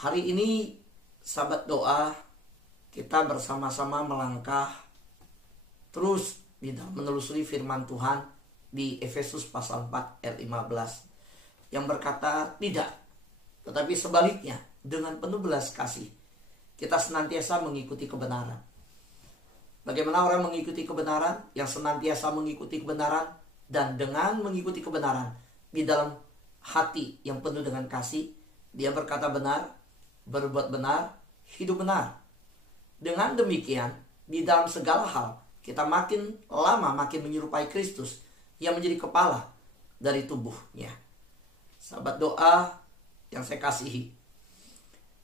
Hari ini sahabat doa, kita bersama-sama melangkah terus di dalam menelusuri firman Tuhan di Efesus pasal 4 ayat 15 yang berkata tidak, tetapi sebaliknya dengan penuh belas kasih kita senantiasa mengikuti kebenaran. Bagaimana orang mengikuti kebenaran? Yang senantiasa mengikuti kebenaran dan dengan mengikuti kebenaran di dalam hati yang penuh dengan kasih, dia berkata benar, berbuat benar, hidup benar. Dengan demikian, di dalam segala hal, kita makin lama makin menyerupai Kristus yang menjadi kepala dari tubuhnya. Sahabat doa yang saya kasihi,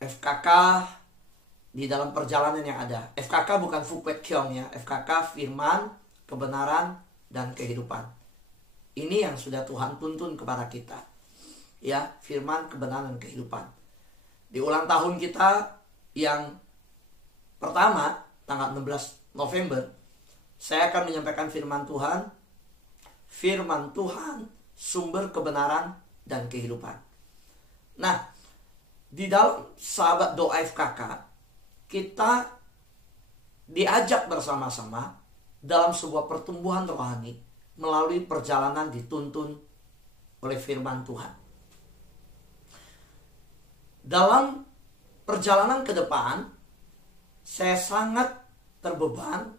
FKK di dalam perjalanan yang ada. FKK bukan Fukwet Kyong ya, FKK firman, kebenaran, dan kehidupan. Ini yang sudah Tuhan tuntun kepada kita. Ya, firman, kebenaran, dan kehidupan. Di ulang tahun kita yang pertama, tanggal 16 November, saya akan menyampaikan firman Tuhan. Firman Tuhan, sumber kebenaran dan kehidupan. Nah, di dalam sahabat doa FKK, kita diajak bersama-sama dalam sebuah pertumbuhan rohani melalui perjalanan dituntun oleh firman Tuhan. Dalam perjalanan ke depan, saya sangat terbeban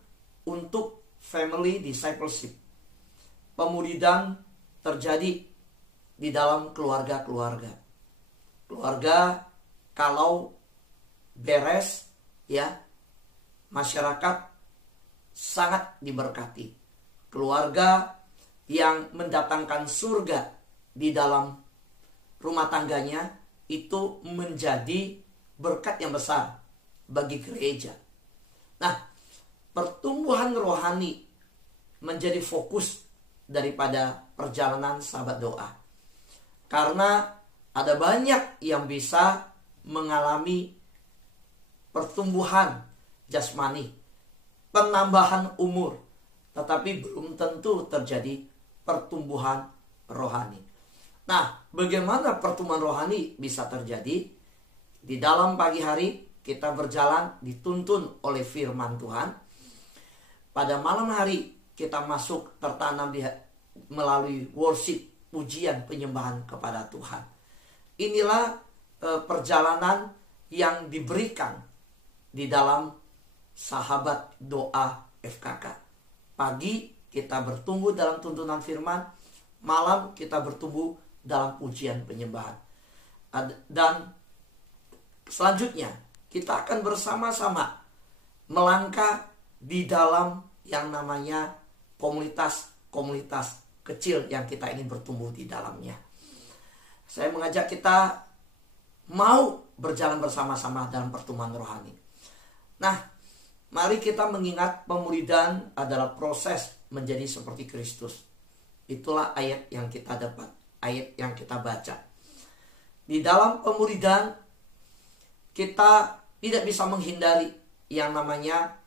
untuk family discipleship. Pemuridan terjadi di dalam keluarga-keluarga. Keluarga kalau beres ya, masyarakat sangat diberkati. Keluarga yang mendatangkan surga di dalam rumah tangganya itu menjadi berkat yang besar bagi gereja. Nah, pertumbuhan rohani menjadi fokus daripada perjalanan sahabat doa. Karena ada banyak yang bisa mengalami pertumbuhan jasmani, penambahan umur, tetapi belum tentu terjadi pertumbuhan rohani. Nah, bagaimana pertumbuhan rohani bisa terjadi? Di dalam pagi hari kita berjalan dituntun oleh firman Tuhan. Pada malam hari kita masuk tertanam melalui worship, pujian, penyembahan kepada Tuhan. Inilah perjalanan yang diberikan di dalam sahabat doa FKK. Pagi kita bertumbuh dalam tuntunan firman, malam kita bertumbuh dalam pujian penyembahan. Dan selanjutnya kita akan bersama-sama melangkah di dalam yang namanya komunitas kecil yang kita ingin bertumbuh di dalamnya. Saya mengajak kita mau berjalan bersama-sama dalam pertumbuhan rohani. Nah, mari kita mengingat pemuridan adalah proses menjadi seperti Kristus. Itulah ayat yang kita dapat, ayat yang kita baca. Di dalam pemuridan kita tidak bisa menghindari yang namanya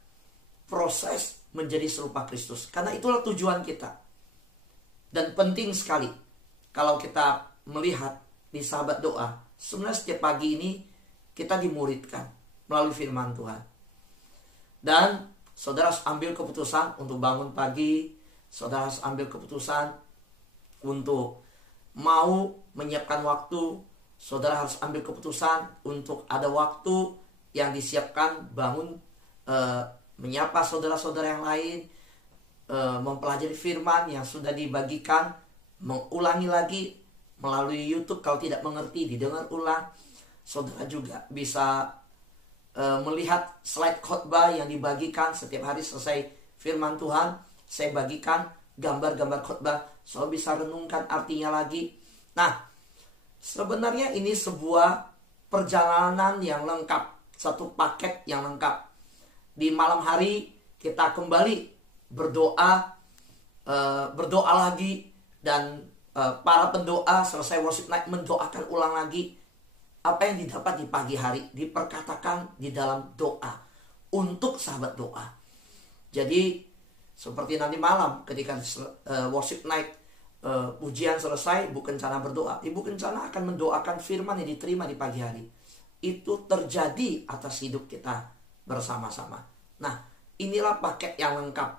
proses menjadi serupa Kristus. Karena itulah tujuan kita. Dan penting sekali kalau kita melihat di sahabat doa, sebenarnya setiap pagi ini kita dimuridkan melalui firman Tuhan. Dan saudara harus ambil keputusan untuk bangun pagi. Saudara harus ambil keputusan untuk mau menyiapkan waktu. Saudara harus ambil keputusan untuk ada waktu yang disiapkan bangun, menyapa saudara-saudara yang lain, mempelajari firman yang sudah dibagikan, mengulangi lagi melalui YouTube. Kalau tidak mengerti, didengar ulang. Saudara juga bisa melihat slide khotbah yang dibagikan setiap hari selesai firman Tuhan. Saya bagikan gambar-gambar khotbah, saudara bisa renungkan artinya lagi. Nah, sebenarnya ini sebuah perjalanan yang lengkap, satu paket yang lengkap. Di malam hari kita kembali berdoa lagi, dan para pendoa selesai worship night mendoakan ulang lagi. Apa yang didapat di pagi hari diperkatakan di dalam doa untuk sahabat doa. Jadi seperti nanti malam ketika worship night, pujian selesai, Ibu Kencana berdoa. Ibu Kencana akan mendoakan firman yang diterima di pagi hari. itu terjadi atas hidup kita bersama-sama. Nah, inilah paket yang lengkap.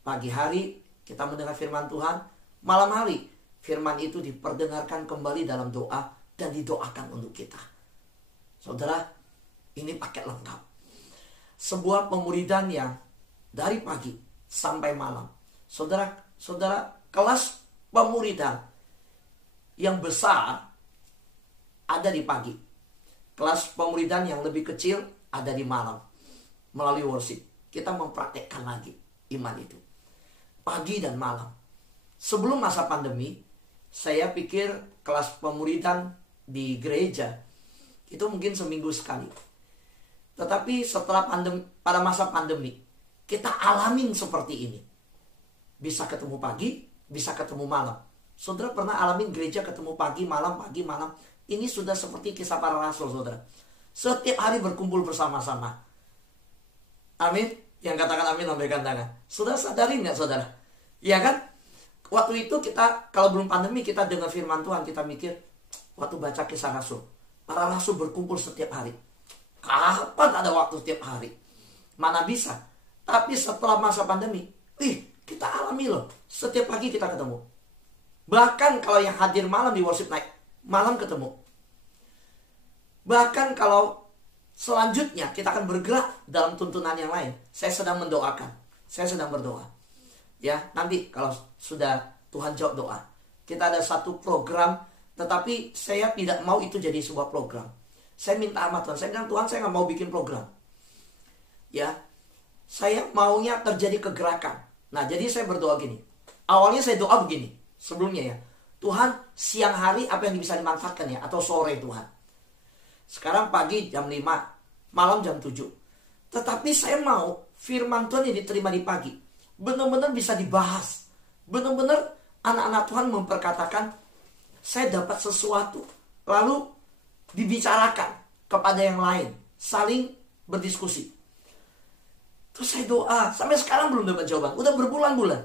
Pagi hari kita mendengar firman Tuhan, malam hari firman itu diperdengarkan kembali dalam doa dan didoakan untuk kita. Saudara, ini paket lengkap. Sebuah pemuridan yang dari pagi sampai malam. Saudara, kelas pemuridan yang besar ada di pagi. Kelas pemuridan yang lebih kecil ada di malam. Melalui worship, kita mempraktekkan lagi iman itu. Pagi dan malam. Sebelum masa pandemi, saya pikir kelas pemuridan di gereja itu mungkin seminggu sekali. Tetapi setelah pada masa pandemi, kita alamin seperti ini. Bisa ketemu pagi, bisa ketemu malam. Saudara pernah alamin gereja ketemu pagi, malam. Ini sudah seperti kisah para rasul, saudara. Setiap hari berkumpul bersama-sama. Amin. Yang katakan amin, lambaikan tangan. Sudah sadarin nggak, saudara? Ya kan? Waktu itu kita, kalau belum pandemi, kita dengar firman Tuhan, kita mikir, waktu baca kisah rasul, para rasul berkumpul setiap hari. Kapan ada waktu setiap hari? Mana bisa? Tapi setelah masa pandemi, kita alami loh. Setiap pagi kita ketemu. Bahkan kalau yang hadir malam di worship night, malam ketemu. Bahkan kalau selanjutnya kita akan bergerak dalam tuntunan yang lain. Saya sedang mendoakan. Saya sedang berdoa. Ya, nanti kalau sudah Tuhan jawab doa, kita ada satu program, tetapi saya tidak mau itu jadi sebuah program. Saya minta sama Tuhan. Saya bilang, Tuhan, saya nggak mau bikin program. Ya, saya maunya terjadi kegerakan. Nah, jadi saya berdoa gini. Awalnya saya doa begini. Sebelumnya ya, Tuhan, siang hari apa yang bisa dimanfaatkan ya? Atau sore, Tuhan. Sekarang pagi jam 5, malam jam 7. Tetapi saya mau firman Tuhan yang diterima di pagi benar-benar bisa dibahas. Benar-benar anak-anak Tuhan memperkatakan, saya dapat sesuatu. Lalu dibicarakan kepada yang lain. Saling berdiskusi. Terus saya doa. Sampai sekarang belum dapat jawaban. Udah berbulan-bulan.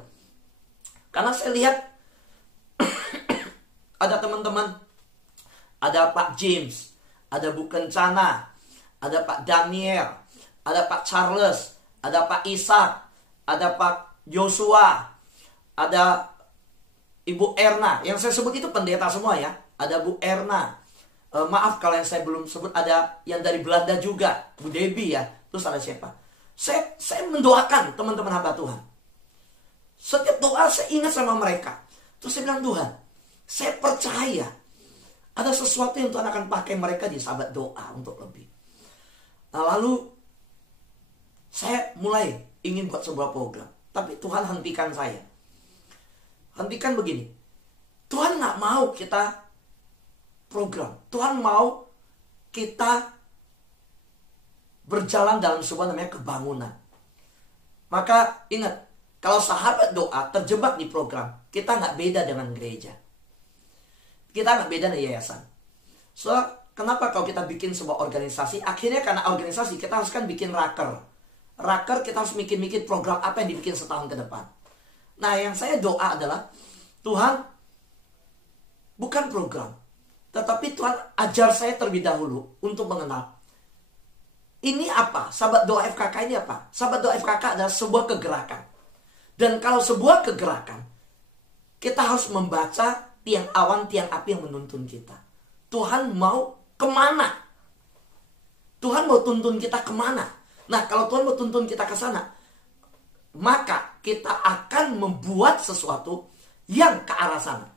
Karena saya lihat ada teman-teman. Ada Pak James. Ada Bu Kencana. Ada Pak Daniel. Ada Pak Charles. Ada Pak Ishak. Ada Pak Joshua. Ada Ibu Erna. Yang saya sebut itu pendeta semua ya. Ada Bu Erna. Maaf kalau yang saya belum sebut. Ada yang dari Belanda juga. Bu Debbie ya. Terus ada siapa? Saya mendoakan teman-teman hamba Tuhan. Setiap doa saya ingat sama mereka. Terus saya bilang, Tuhan, saya percaya ada sesuatu yang Tuhan akan pakai mereka di sahabat doa untuk lebih. Nah, lalu saya mulai ingin buat sebuah program. Tapi Tuhan hentikan saya. Hentikan begini. Tuhan gak mau kita program. Tuhan mau kita berjalan dalam sebuah namanya kebangunan. Maka ingat, kalau sahabat doa terjebak di program, kita gak beda dengan gereja. Kita gak beda dengan yayasan. So, kenapa kalau kita bikin sebuah organisasi, akhirnya karena organisasi kita harus kan bikin raker. Raker kita harus mikir-mikir program apa yang dibikin setahun ke depan. Nah, yang saya doa adalah, Tuhan, bukan program, tetapi Tuhan ajar saya terlebih dahulu untuk mengenal. Ini apa? Sahabat doa FKK ini apa? Sahabat doa FKK adalah sebuah kegerakan. Dan kalau sebuah kegerakan, kita harus membaca tiang awan, tiang api yang menuntun kita. Tuhan mau kemana? Tuhan mau tuntun kita kemana? Nah, kalau Tuhan mau tuntun kita ke sana, maka kita akan membuat sesuatu yang ke arah sana.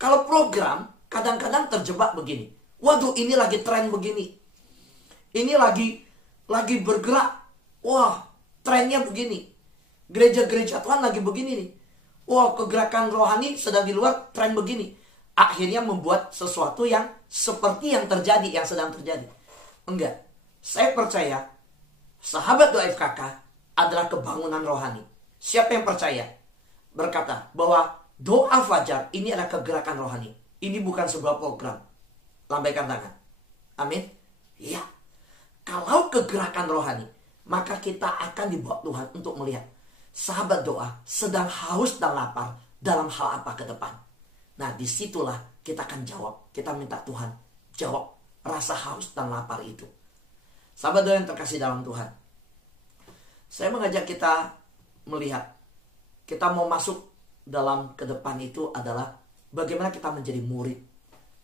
Kalau program, kadang-kadang terjebak begini. Waduh, ini lagi tren begini. Ini lagi bergerak. Wah, trennya begini. Gereja-gereja Tuhan lagi begini nih. Wah, kegerakan rohani sedang di luar, tren begini. Akhirnya membuat sesuatu yang seperti yang terjadi, yang sedang terjadi. Enggak. Saya percaya sahabat doa FKK adalah kebangunan rohani. Siapa yang percaya berkata bahwa doa fajar ini adalah kegerakan rohani. Ini bukan sebuah program. Lambaikan tangan. Amin. Iya. Kalau kegerakan rohani, maka kita akan dibawa Tuhan untuk melihat sahabat doa sedang haus dan lapar dalam hal apa ke depan. Nah, disitulah kita akan jawab. Kita minta Tuhan jawab rasa haus dan lapar itu. Sahabat doa yang terkasih dalam Tuhan, saya mengajak kita melihat, kita mau masuk dalam ke depan itu adalah bagaimana kita menjadi murid.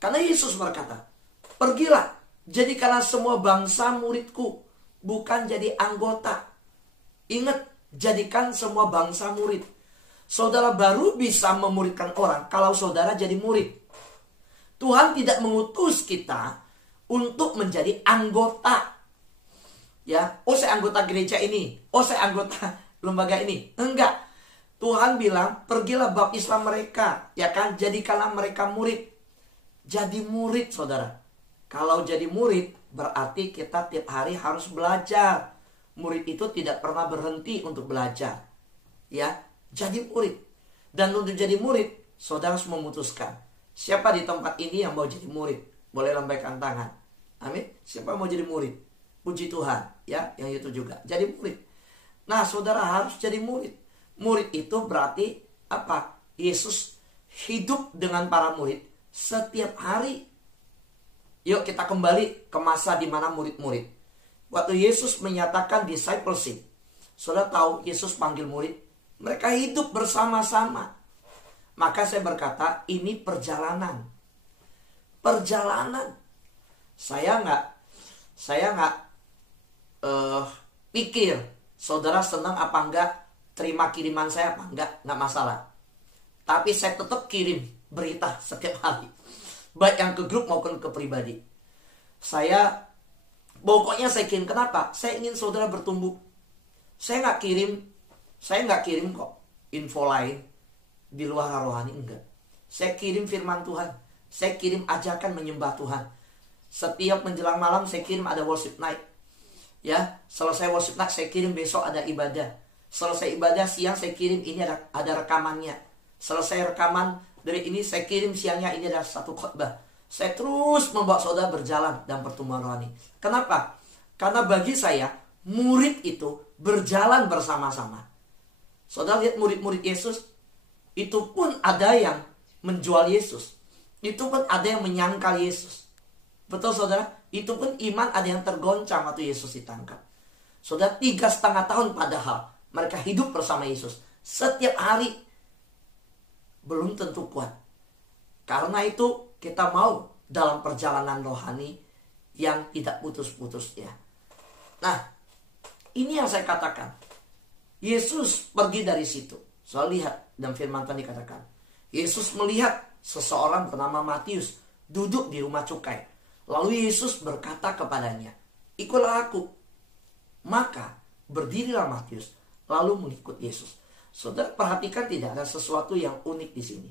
Karena Yesus berkata, pergilah, jadikanlah semua bangsa muridku, bukan jadi anggota. Ingat, jadikan semua bangsa murid. Saudara baru bisa memuridkan orang kalau saudara jadi murid. Tuhan tidak mengutus kita untuk menjadi anggota. Ya, oh saya anggota gereja ini, oh saya anggota lembaga ini. Enggak. Tuhan bilang, pergilah baptislah mereka, ya kan? Jadikanlah mereka murid. Jadi murid, saudara. Kalau jadi murid, berarti kita tiap hari harus belajar. Murid itu tidak pernah berhenti untuk belajar. Ya, jadi murid. Dan untuk jadi murid, saudara harus memutuskan. Siapa di tempat ini yang mau jadi murid? Boleh lambaikan tangan. Amin. Siapa yang mau jadi murid? Puji Tuhan, ya, yang itu juga. Jadi murid. Nah, saudara harus jadi murid. Murid itu berarti apa? Yesus hidup dengan para murid setiap hari. Yuk kita kembali ke masa di mana murid-murid. Waktu Yesus menyatakan discipleship, saudara tahu Yesus panggil murid, mereka hidup bersama-sama. Maka saya berkata, ini perjalanan. Perjalanan. Saya nggak pikir saudara senang apa enggak terima kiriman saya apa enggak masalah. Tapi saya tetap kirim berita setiap hari, baik yang ke grup maupun ke pribadi. Pokoknya saya kirim. Kenapa? Saya ingin saudara bertumbuh. Saya nggak kirim kok info lain di luar rohani, enggak. Saya kirim firman Tuhan, saya kirim ajakan menyembah Tuhan. Setiap menjelang malam saya kirim ada worship night. Ya, selesai worship night saya kirim besok ada ibadah. Selesai ibadah siang saya kirim ini ada rekamannya. Selesai rekaman dari ini saya kirim siangnya ini ada satu khotbah. Saya terus membawa saudara berjalan dalam pertumbuhan rohani. Kenapa? Karena bagi saya murid itu berjalan bersama-sama. Saudara lihat murid-murid Yesus, itu pun ada yang menjual Yesus. Itu pun ada yang menyangkal Yesus. Betul saudara? Itu pun iman ada yang tergoncang waktu Yesus ditangkap. Saudara, 3,5 tahun padahal mereka hidup bersama Yesus setiap hari. Belum tentu kuat. Karena itu kita mau dalam perjalanan rohani yang tidak putus-putus ya. Nah, ini yang saya katakan. Yesus pergi dari situ. Saya lihat dan firman Tuhan dikatakan, Yesus melihat seseorang bernama Matius duduk di rumah cukai. Lalu Yesus berkata kepadanya, ikutlah aku. Maka berdirilah Matius lalu mengikut Yesus. Saudara perhatikan, tidak ada sesuatu yang unik di sini.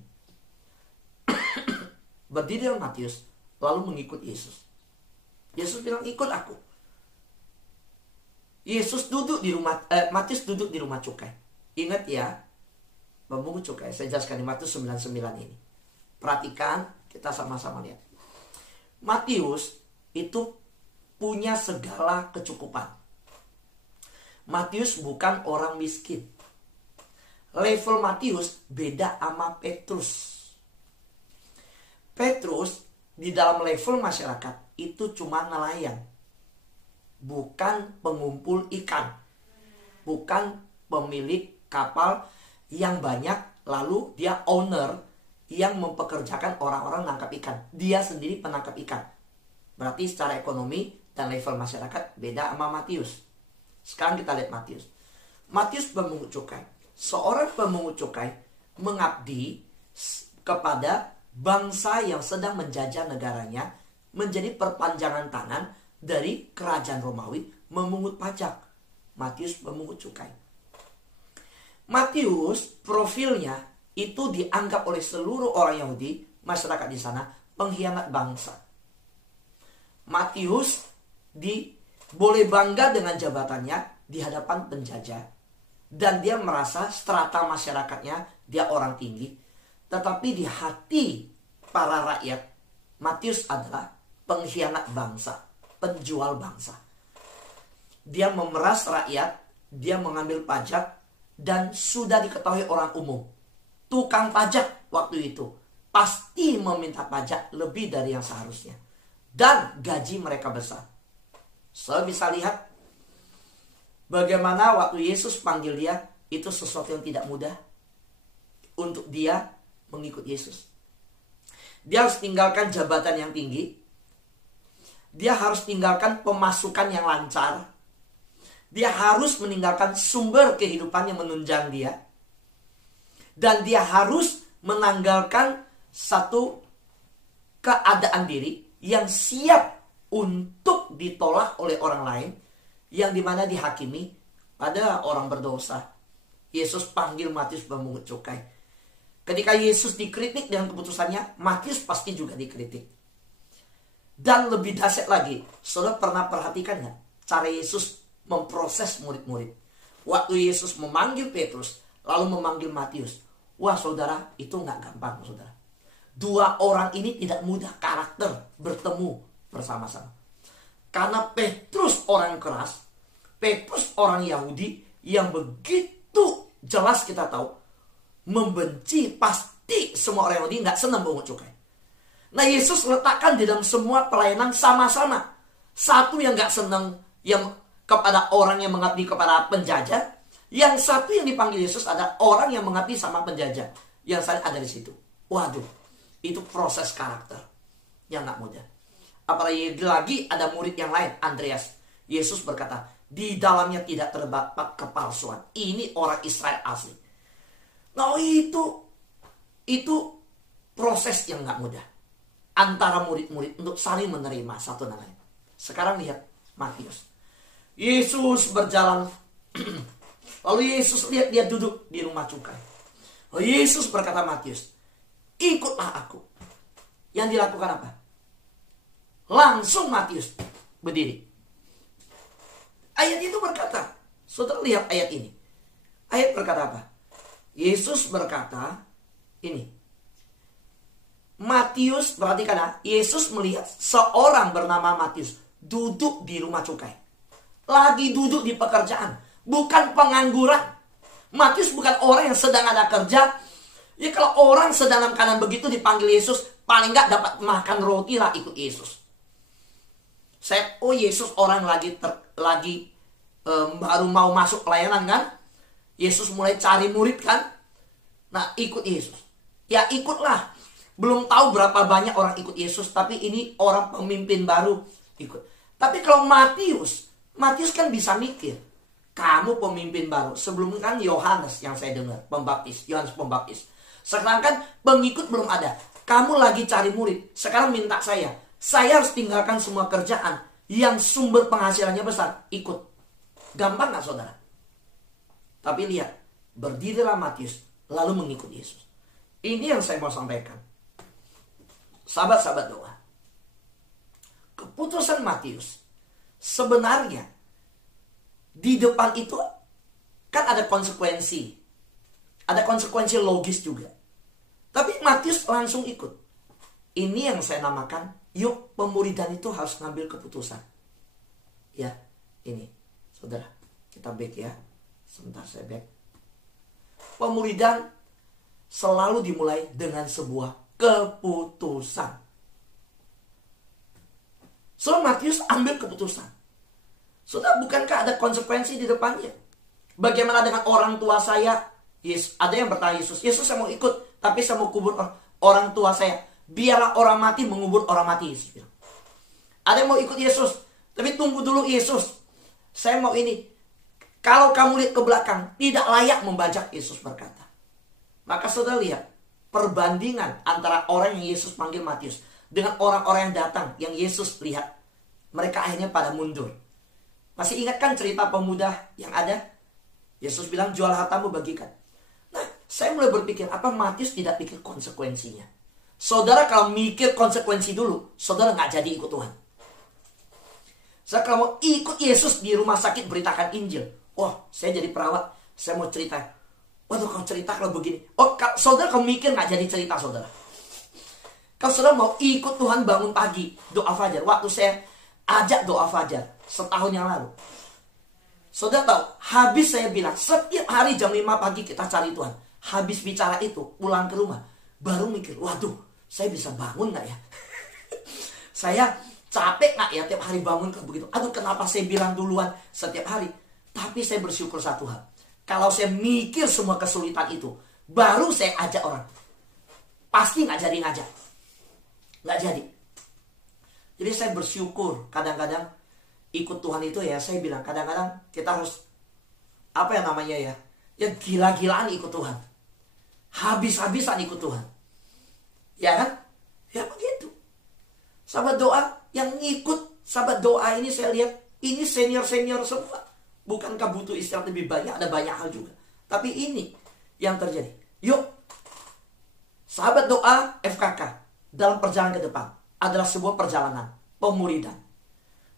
Berdirilah Matius lalu mengikut Yesus. Yesus bilang ikut aku. Matius duduk di rumah cukai. Ingat ya, pemungut cukai. Saya jelaskan di Matius 9:9 ini. Perhatikan, kita sama-sama lihat. Matius itu punya segala kecukupan. Matius bukan orang miskin. Level Matius beda sama Petrus. Petrus di dalam level masyarakat itu cuma nelayan. Bukan pengumpul ikan. Bukan pemilik kapal yang banyak lalu dia owner yang mempekerjakan orang-orang nangkap ikan. Dia sendiri penangkap ikan. Berarti secara ekonomi dan level masyarakat beda sama Matius. Sekarang kita lihat Matius. Matius pemungut cukai. Seorang pemungut cukai mengabdi kepada bangsa yang sedang menjajah negaranya, menjadi perpanjangan tangan dari kerajaan Romawi, memungut pajak. Matius pemungut cukai. Matius profilnya itu dianggap oleh seluruh orang Yahudi, masyarakat di sana, pengkhianat bangsa. Matius boleh bangga dengan jabatannya di hadapan penjajah. Dan dia merasa strata masyarakatnya, dia orang tinggi. Tetapi di hati para rakyat, Matius adalah pengkhianat bangsa, penjual bangsa. Dia memeras rakyat, dia mengambil pajak, dan sudah diketahui orang umum. Tukang pajak waktu itu pasti meminta pajak lebih dari yang seharusnya. dan gaji mereka besar. Saudara bisa lihat bagaimana waktu Yesus panggil dia, itu sesuatu yang tidak mudah untuk dia mengikut Yesus. Dia harus tinggalkan jabatan yang tinggi. Dia harus tinggalkan pemasukan yang lancar. Dia harus meninggalkan sumber kehidupan yang menunjang dia. Dan dia harus menanggalkan satu keadaan diri yang siap untuk ditolak oleh orang lain, yang dimana dihakimi pada orang berdosa. Yesus panggil Matius pemungut cukai. Ketika Yesus dikritik dengan keputusannya, Matius pasti juga dikritik. Dan lebih dahsyat lagi, saudara pernah perhatikan nggak cara Yesus memproses murid-murid? Waktu Yesus memanggil Petrus, lalu memanggil Matius. Wah saudara, itu nggak gampang saudara. Dua orang ini tidak mudah karakter bertemu bersama-sama. Karena Petrus orang keras, Petrus orang Yahudi yang begitu jelas kita tahu membenci, pasti semua orang Yahudi nggak senang pungut cukai. Nah Yesus letakkan di dalam semua pelayanan sama-sama. Satu yang nggak senang yang kepada orang yang mengabdi kepada penjajah, yang satu yang dipanggil Yesus ada orang yang mengabdi sama penjajah. Yang saya ada di situ. Waduh, itu proses karakter yang nggak mudah. Apalagi lagi ada murid yang lain, Andreas. Yesus berkata, di dalamnya tidak terdapat kepalsuan. Ini orang Israel asli. Nah itu proses yang nggak mudah antara murid-murid untuk saling menerima satu sama lain. Sekarang lihat Matius. Yesus berjalan. Lalu Yesus lihat dia duduk di rumah cukai. Lalu Yesus berkata Matius, ikutlah aku. Yang dilakukan apa? Langsung Matius berdiri. Ayat itu berkata, saudara lihat ayat ini. Ayat berkata apa? Yesus berkata, ini. Matius, perhatikan ya. Yesus melihat seorang bernama Matius duduk di rumah cukai. Lagi duduk di pekerjaan. Bukan pengangguran. Matius bukan orang yang sedang ada kerja. Ya kalau orang sedang dalam keadaan begitu dipanggil Yesus, paling nggak dapat makan roti lah ikut Yesus. Yesus orang lagi baru mau masuk pelayanan kan? Yesus mulai cari murid kan? Nah ikut Yesus. Ya ikutlah. Belum tahu berapa banyak orang ikut Yesus, tapi ini orang pemimpin baru ikut. Tapi kalau Matius kan bisa mikir, kamu pemimpin baru. Sebelum kan Yohanes yang saya dengar, Yohanes Pembaptis. Sekarang kan pengikut belum ada. Kamu lagi cari murid. Sekarang minta saya harus tinggalkan semua kerjaan yang sumber penghasilannya besar. Ikut. Gampang gak saudara? Tapi lihat, berdirilah Matius lalu mengikut Yesus. Ini yang saya mau sampaikan. Sahabat-sahabat doa. Keputusan Matius sebenarnya di depan itu kan ada konsekuensi. Ada konsekuensi logis juga. Tapi Matius langsung ikut. Ini yang saya namakan, yuk pemuridan itu harus ngambil keputusan. Ya, ini. Saudara, kita back ya. Sebentar saya back. Pemuridan selalu dimulai dengan sebuah keputusan. So, Matius ambil keputusan. Saudara, bukankah ada konsekuensi di depannya? Bagaimana dengan orang tua saya? Yes, ada yang bertanya Yesus, saya mau ikut, tapi saya mau kubur orang tua saya. Biarlah orang mati mengubur orang mati, Yesus bilang. Ada yang mau ikut Yesus, tapi tunggu dulu Yesus. Saya mau ini. Kalau kamu lihat ke belakang, tidak layak membajak, Yesus berkata. Maka saudara lihat, perbandingan antara orang yang Yesus panggil Matius dengan orang-orang yang datang, yang Yesus lihat. Mereka akhirnya pada mundur. Masih ingat kan cerita pemuda yang ada? Yesus bilang, jual hartamu bagikan. Nah, saya mulai berpikir, apa Matius tidak pikir konsekuensinya? Saudara kalau mikir konsekuensi dulu, saudara nggak jadi ikut Tuhan. Saya kalau mau ikut Yesus di rumah sakit beritakan Injil. Saya jadi perawat, saya mau cerita. Waduh, kalau cerita kalau begini. Saudara kalau mikir nggak jadi cerita saudara. Kalau saudara mau ikut Tuhan bangun pagi, doa fajar. Waktu saya ajak doa fajar setahun yang lalu. Saudara tahu, habis saya bilang, setiap hari jam 5 pagi kita cari Tuhan. Habis bicara itu, pulang ke rumah. Baru mikir, waduh, saya bisa bangun gak ya? Saya Capek nggak ya tiap hari bangun begitu? Aduh, kenapa saya bilang duluan setiap hari? Tapi saya bersyukur satu hal. Kalau saya mikir semua kesulitan itu, baru saya ajak orang, pasti nggak jadi ngajak. Nggak jadi. Jadi saya bersyukur kadang-kadang ikut Tuhan itu ya, saya bilang kadang-kadang kita harus apa ya namanya ya, ya gila-gilaan ikut Tuhan, habis-habisan ikut Tuhan, ya kan? Ya begitu. Sahabat doa yang ngikut, sahabat doa ini saya lihat ini senior-senior semua. Bukankah butuh istirahat lebih banyak? Ada banyak hal juga. Tapi ini yang terjadi. Yuk, sahabat doa FKK dalam perjalanan ke depan adalah sebuah perjalanan pemuridan.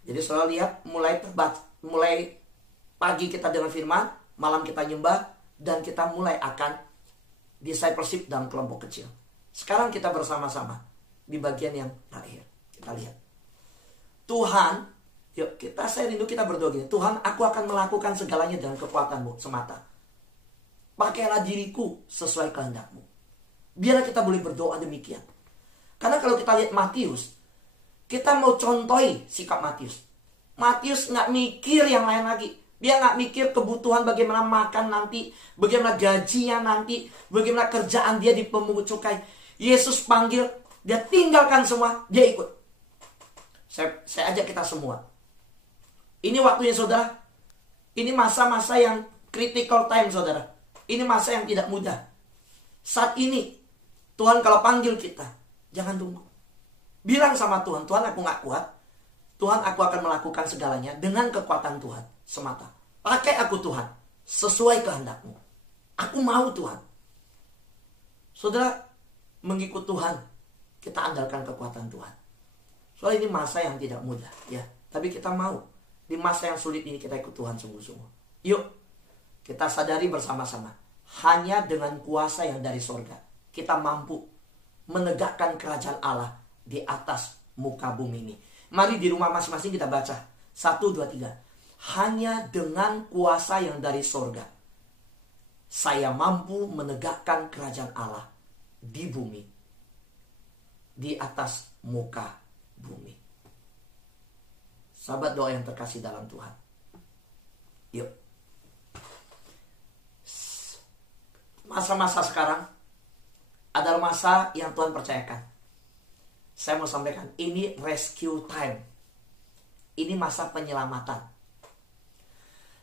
Jadi saudara lihat mulai pagi kita dengan firman, malam kita nyembah, dan kita mulai akan discipleship dalam kelompok kecil. Sekarang kita bersama-sama di bagian yang terakhir. Kita lihat. Tuhan, yuk saya rindu kita berdoa gini. Tuhan, aku akan melakukan segalanya dengan kekuatan-Mu semata. Pakailah diriku sesuai kehendak-Mu. Biarlah kita boleh berdoa demikian. Karena kalau kita lihat Matius, kita mau contohi sikap Matius. Matius nggak mikir yang lain lagi. Dia nggak mikir kebutuhan bagaimana makan nanti, bagaimana gajinya nanti, bagaimana kerjaan dia di pemungut cukai. Yesus panggil, dia tinggalkan semua, dia ikut. Saya ajak kita semua. Ini waktunya saudara. Ini masa-masa yang critical time saudara. Ini masa yang tidak mudah. Saat ini Tuhan kalau panggil kita, jangan tunggu. Bilang sama Tuhan, Tuhan aku gak kuat. Tuhan aku akan melakukan segalanya dengan kekuatan Tuhan semata. Pakai aku Tuhan, sesuai kehendak-Mu. Aku mau Tuhan. Saudara, mengikut Tuhan, kita andalkan kekuatan Tuhan. Soalnya ini masa yang tidak mudah ya. Tapi kita mau. Di masa yang sulit ini kita ikut Tuhan sungguh-sungguh. Yuk, kita sadari bersama-sama. Hanya dengan kuasa yang dari sorga, kita mampu menegakkan kerajaan Allah di atas muka bumi ini. Mari di rumah masing-masing kita baca. 1, 2, 3. Hanya dengan kuasa yang dari sorga, saya mampu menegakkan kerajaan Allah di bumi, di atas muka bumi. Sahabat doa yang terkasih dalam Tuhan, yuk, masa-masa sekarang adalah masa yang Tuhan percayakan. Saya mau sampaikan, ini rescue time. Ini masa penyelamatan.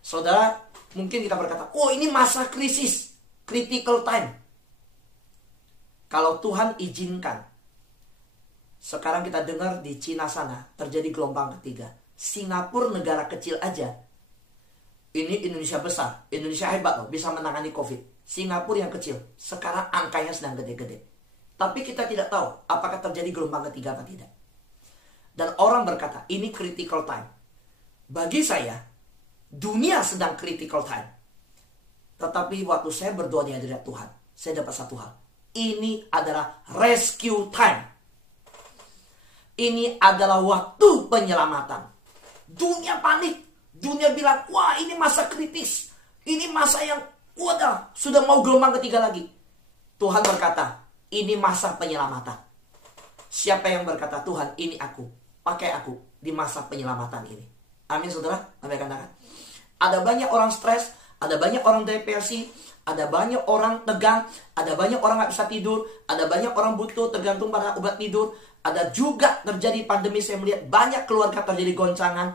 Saudara, mungkin kita berkata, oh ini masa krisis, critical time. Kalau Tuhan izinkan, sekarang kita dengar di Cina sana terjadi gelombang ketiga. Singapura negara kecil aja. Ini Indonesia besar. Indonesia hebat loh, bisa menangani COVID. Singapura yang kecil, sekarang angkanya sedang gede-gede. Tapi kita tidak tahu apakah terjadi gelombang ketiga atau tidak. Dan orang berkata, ini critical time. Bagi saya, dunia sedang critical time. Tetapi waktu saya berdoa di hadirat Tuhan, saya dapat satu hal. Ini adalah rescue time. Ini adalah waktu penyelamatan. Dunia panik. Dunia bilang, wah ini masa kritis. Ini masa yang wadah, sudah mau gelombang ketiga lagi. Tuhan berkata, ini masa penyelamatan. Siapa yang berkata, Tuhan ini aku, pakai aku di masa penyelamatan ini. Amin saudara, amin katakan. Ada banyak orang stres, ada banyak orang depresi, ada banyak orang tegang, ada banyak orang gak bisa tidur, ada banyak orang butuh tergantung pada obat tidur. Ada juga terjadi pandemi, saya melihat banyak keluarga terjadi goncangan.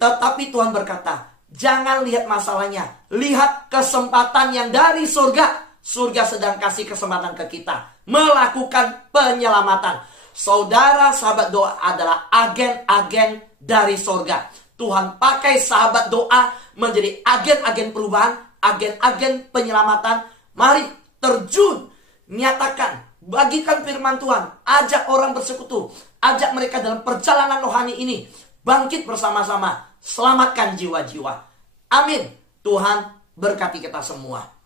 Tetapi Tuhan berkata, jangan lihat masalahnya, lihat kesempatan yang dari surga. Surga sedang kasih kesempatan ke kita melakukan penyelamatan. Saudara, sahabat doa adalah agen-agen dari surga. Tuhan pakai sahabat doa menjadi agen-agen perubahan, agen-agen penyelamatan. Mari terjun, nyatakan, bagikan firman Tuhan, ajak orang bersekutu, ajak mereka dalam perjalanan rohani ini, bangkit bersama-sama, selamatkan jiwa-jiwa. Amin. Tuhan berkati kita semua.